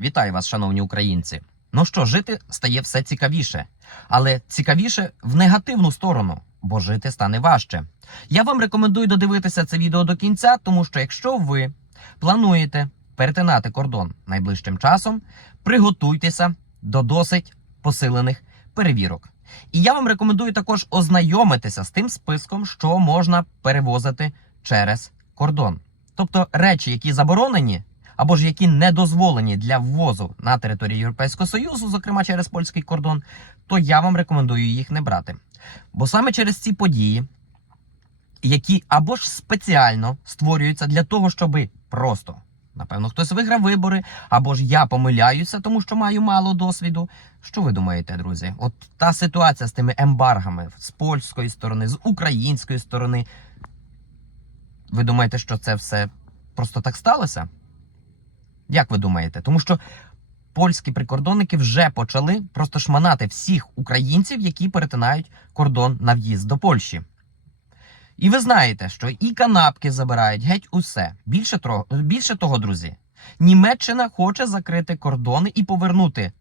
Вітаю вас, шановні українці. Ну що, жити стає все цікавіше, але цікавіше в негативну сторону, бо жити стане важче. Я вам рекомендую додивитися це відео до кінця, тому що якщо ви плануєте перетинати кордон найближчим часом, приготуйтеся до досить посилених перевірок. І я вам рекомендую також ознайомитися з тим списком, що можна перевозити через кордон. Тобто речі, які заборонені, або ж які не дозволені для ввозу на територію Європейського Союзу, зокрема через польський кордон, то я вам рекомендую їх не брати. Бо саме через ці події, які або ж спеціально створюються для того, щоб просто, напевно, хтось виграв вибори, або ж я помиляюся, тому що маю мало досвіду. Що ви думаєте, друзі? От та ситуація з тими ембаргами з польської сторони, з української сторони. Ви думаєте, що це все просто так сталося? Як ви думаєте? Тому що польські прикордонники вже почали просто шманати всіх українців, які перетинають кордон на в'їзд до Польщі. І ви знаєте, що і канапки забирають геть усе. Більше, тро... Більше того, друзі, Німеччина хоче закрити кордони і повернути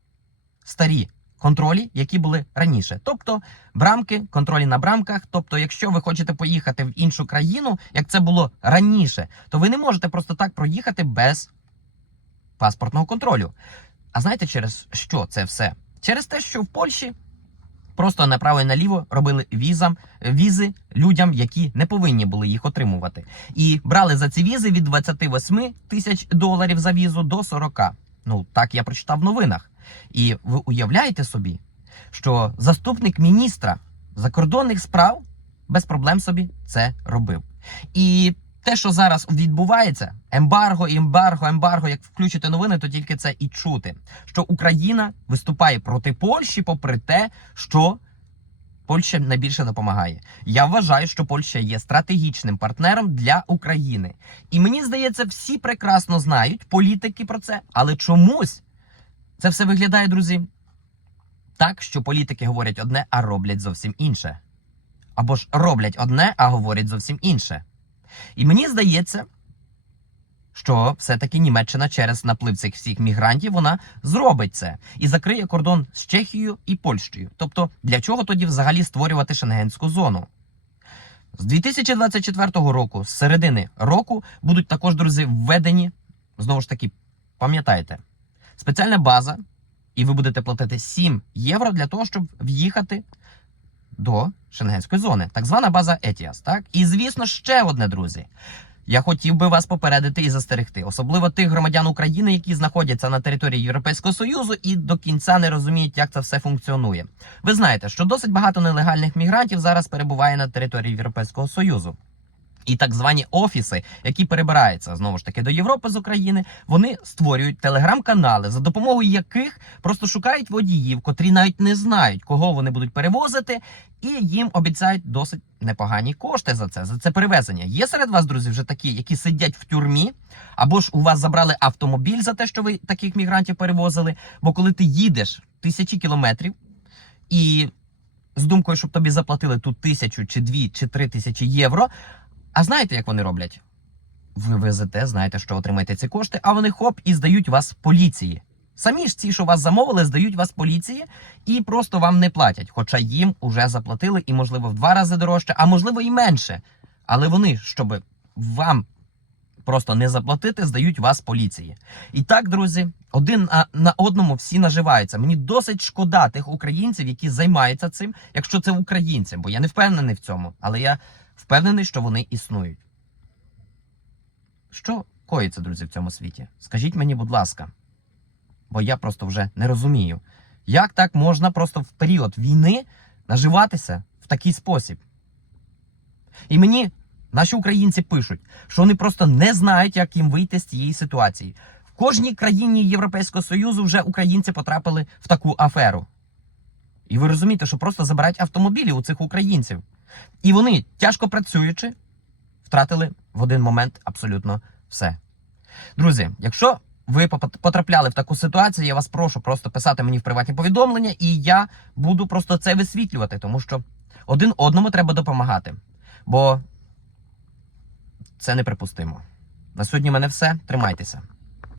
старі контролі, які були раніше. Тобто брамки, контролі на брамках. Тобто, якщо ви хочете поїхати в іншу країну, як це було раніше, то ви не можете просто так проїхати без паспортного контролю. А знаєте, через що це все? Через те, що в Польщі просто направо і наліво робили візам, візи людям, які не повинні були їх отримувати. І брали за ці візи від 28 тисяч доларів за візу до 40. Ну, так я прочитав в новинах. І ви уявляєте собі, що заступник міністра закордонних справ без проблем собі це робив. І те, що зараз відбувається, ембарго, ембарго, ембарго, як включите новини, то тільки це і чути. Що Україна виступає проти Польщі, попри те, що Польща найбільше допомагає. Я вважаю, що Польща є стратегічним партнером для України. І мені здається, всі прекрасно знають політики про це, але чомусь це все виглядає, друзі, так, що політики говорять одне, а роблять зовсім інше. Або ж роблять одне, а говорять зовсім інше. І мені здається, що все-таки Німеччина через наплив цих всіх мігрантів вона зробить це і закриє кордон з Чехією і Польщею. Тобто, для чого тоді взагалі створювати шенгенську зону? З 2024 року, з середини року, будуть також, друзі, введені, знову ж таки, пам'ятайте, спеціальна база, і ви будете платити 7 євро для того, щоб в'їхати до шенгенської зони, так звана база ETIAS. Так? І звісно, ще одне, друзі. Я хотів би вас попередити і застерегти, особливо тих громадян України, які знаходяться на території Європейського Союзу і до кінця не розуміють, як це все функціонує. Ви знаєте, що досить багато нелегальних мігрантів зараз перебуває на території Європейського Союзу. І так звані офіси, які перебираються знову ж таки до Європи з України, вони створюють телеграм-канали, за допомогою яких просто шукають водіїв, котрі навіть не знають, кого вони будуть перевозити, і їм обіцяють досить непогані кошти за це, за це перевезення. Є серед вас, друзі, вже такі, які сидять в тюрмі, або ж у вас забрали автомобіль за те, що ви таких мігрантів перевозили. Бо коли ти їдеш тисячі кілометрів і з думкою, щоб тобі заплатили тут тисячу, чи дві, чи три тисячі євро. А знаєте, як вони роблять? Ви везете, знаєте, що отримаєте ці кошти, а вони хоп і здають вас поліції. Самі ж ці, що вас замовили, здають вас поліції і просто вам не платять. Хоча їм уже заплатили і, можливо, в два рази дорожче, а можливо і менше. Але вони, щоб вам просто не заплатити, здають вас поліції. І так, друзі, один на, одному всі наживаються. Мені досить шкода тих українців, які займаються цим, якщо це українці, бо я не впевнений в цьому, але я впевнений, що вони існують. Що коїться, друзі, в цьому світі? Скажіть мені, будь ласка, бо я просто вже не розумію, як так можна просто в період війни наживатися в такий спосіб. І мені наші українці пишуть, що вони просто не знають, як їм вийти з цієї ситуації. В кожній країні Європейського Союзу вже українці потрапили в таку аферу. І ви розумієте, що просто забирають автомобілі у цих українців. І вони, тяжко працюючи, втратили в один момент абсолютно все. Друзі, якщо ви потрапляли в таку ситуацію, я вас прошу просто писати мені в приватні повідомлення, і я буду просто це висвітлювати, тому що один одному треба допомагати. Бо це неприпустимо. На сьогодні в мене все. Тримайтеся.